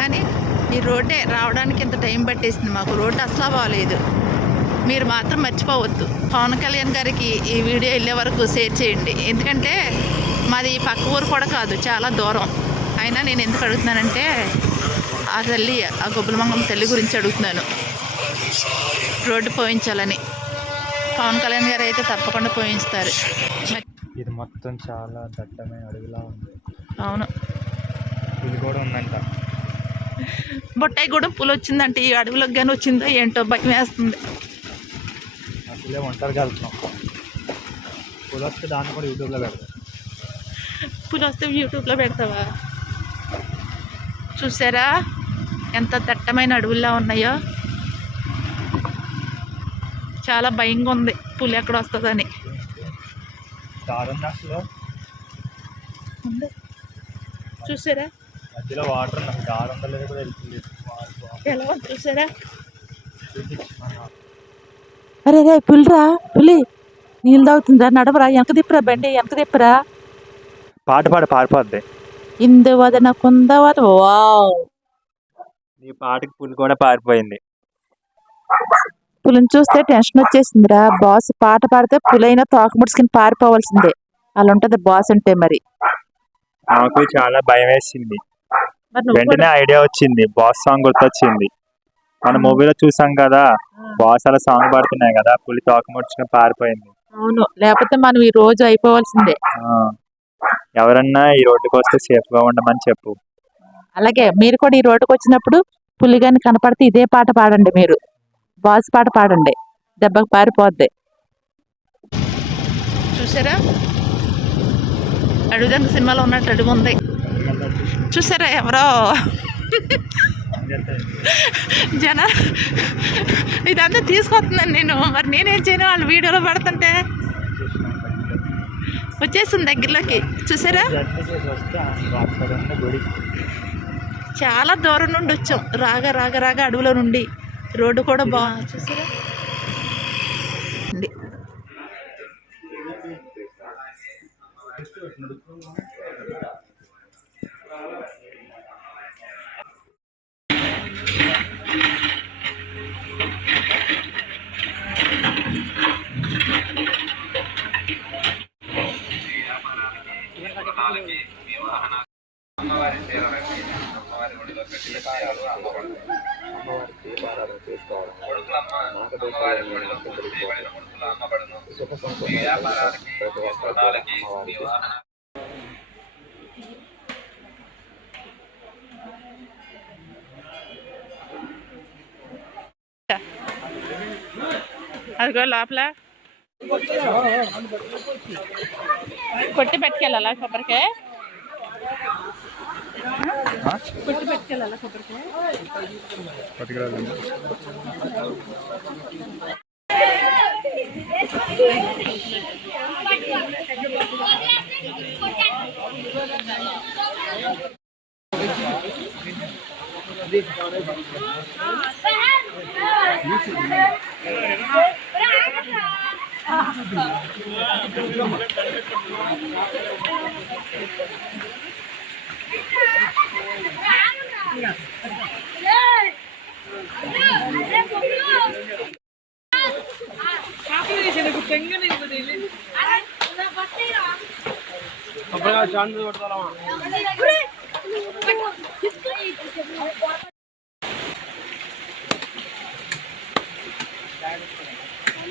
కానీ ఈ రోడ్డే రావడానికి ఇంత టైం పట్టేసింది మాకు. రోడ్డు అసలు బాగలేదు. మీరు మాత్రం మర్చిపోవద్దు. పవన్ కళ్యాణ్ గారికి ఈ వీడియో వెళ్ళే వరకు షేర్ చేయండి. ఎందుకంటే మాది పక్క ఊరు కూడా కాదు, చాలా దూరం. అయినా నేను ఎందుకు అడుగుతున్నానంటే ఆ తల్లి, ఆ గొబ్బలమంగమ్మ తల్లి గురించి అడుగుతున్నాను. రోడ్డు పోయించాలని. పవన్ కళ్యాణ్ గారు అయితే తప్పకుండా పోయించుతారు. ఇది మొత్తం చాలా దట్టమైన అడవిలా ఉంది. అవును, పులి కూడా ఉందంట. బొట్టాయి కూడా పులి వచ్చిందంటే ఈ అడవిలోకి కానీ వచ్చిందో ఏంటో భయం వేస్తుంది. అసలే ఒంటరిగా వెళ్తున్నాం. పులి వస్తే దాన్ని కూడా యూట్యూబ్లో పెడతాం. పులి వస్తే యూట్యూబ్లో పెడతావా? చూసారా ఎంత దట్టమైన అడవుల్లో ఉన్నాయో. చాలా భయంగా ఉంది పులి ఎక్కడ వస్తుందని. చూసారా మధ్యలో వాటర్ దారి ఉండలేదు కూడా వెళ్తుంది. ఎలా చూసారా? అరే రే పులిరా, పులి నీళ్ళు తాగుతుందా? నడవరా, వెనక తిప్పరా, బండి వెనక తిప్పరా. పాట పారిపోద్ది. ఇందు వదన కుందవద. వావ్, నీ పాటకి పులి కూడా పారిపోయింది. పులిని చూస్తే టెన్షన్ వచ్చేసిందిరా. బాస్ పాట పాడితే పులైనా తోక ముడుచుకుని పారిపోవాల్సిందే. అలా ఉంటది బాస్ అంటే. మరి నాకు చాలా భయం వేసింది. వెంటనే ఐడియా వచ్చింది, బాస్ సాంగ్ గుర్తొచ్చింది. మన మూవీలో చూసాం కదా, బాస్ అలా సాంగ్ పాడుతున్నాయి కదా, పులి తోక ముడుచుకుని పారిపోయింది. అవును, లేకపోతే మనం ఈ రోజు అయిపోవాల్సిందే. ఎవరన్నా ఈ రోడ్డుకి వస్తే సేఫ్ గా ఉండమని చెప్పు. అలాగే మీరు కూడా ఈ రోడ్డుకి వచ్చినప్పుడు పులి గాని కనపడితే ఇదే పాట పాడండి. మీరు బాస్ పాట పాడండి, దెబ్బకు పారిపోద్ది. చూసారా అడుగుదానికి సినిమాలో ఉన్నట్టు అడుగు ఉంది. చూసారా ఎవరో జన ఇదంతా తీసుకొస్తున్నాను నేను. మరి నేనేం చేయను, వాళ్ళు వీడియోలో పెడుతుంటే వచ్చేస్తుంది దగ్గరలోకి. చూసారా చాలా దూరం నుండి వచ్చాం. రాగా అడవిలో నుండి. రోడ్డు కూడా చూసారా. అదిగో లోపల కొట్టి పెట్టుకెళ్ళాలా కొబ్బరికాయ? కొట్టి పెట్టుకెళ్ళాలా కొబ్బరికాయ?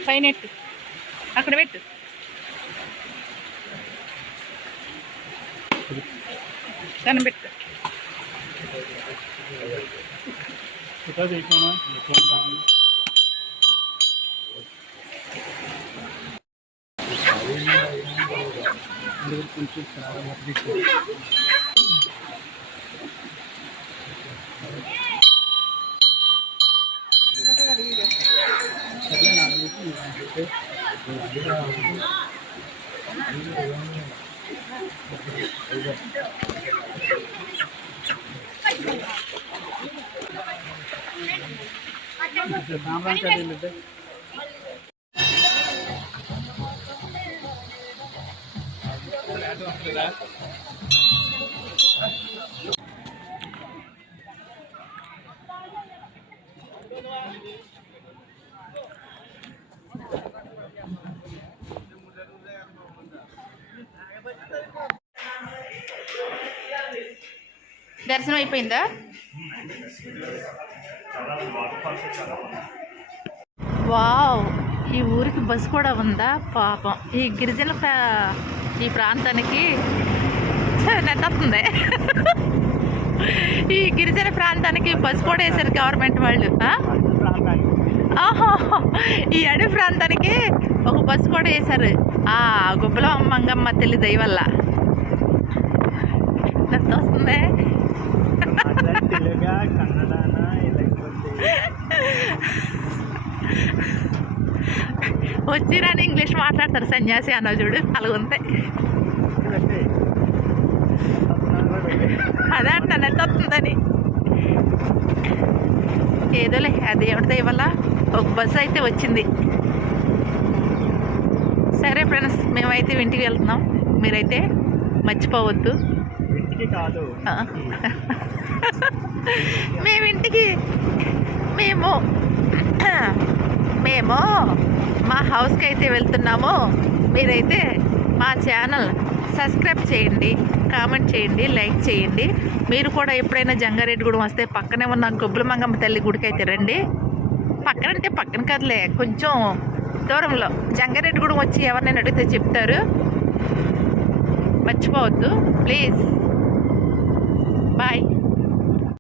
పైన అక్కడ పెట్టు. దాన్ని పెట్టు. దర్శనం అయిపోయిందా? వావ్, ఈ ఊరికి బస్సు కూడా ఉందా? పాపం ఈ గిరిజన ఈ ప్రాంతానికి నెత్తుంది. ఈ గిరిజన ప్రాంతానికి బస్సు కూడా వేశారు గవర్నమెంట్ వాళ్ళు. ఆహో, ఈ అడవి ప్రాంతానికి ఒక బస్సు కూడా వేశారు. ఆ గుబ్బల మంగమ్మ తల్లి దయ వల్ల నెత్తొస్తుంది. వచ్చిరాని ఇంగ్లీష్ మాట్లాడతారు సన్యాసి అన్న చూడు, అలాగుంటాయి. అదే అంట నెత్తొస్తుందని. ఏదోలే, అది దేవుడి దయ వల్ల ఒక బస్సు అయితే వచ్చింది. సరే ఫ్రెండ్స్, మేమైతే ఇంటికి వెళ్తున్నాం. మీరైతే మర్చిపోవద్దు. మేము మా హౌస్కి అయితే వెళ్తున్నాము. మీరైతే మా ఛానల్ సబ్స్క్రైబ్ చేయండి, కామెంట్ చేయండి, లైక్ చేయండి. మీరు కూడా ఎప్పుడైనా జంగారెడ్డిగూడెం వస్తే పక్కనే ఉన్న గుబ్బల మంగమ్మ తల్లి గుడికి అయితే రండి. పక్కనంటే పక్కన కదలే, కొంచెం దూరంలో. జంగారెడ్డిగూడెం వచ్చి ఎవరినైనా అడిగితే చెప్తారు. మర్చిపోవద్దు ప్లీజ్. బాయ్.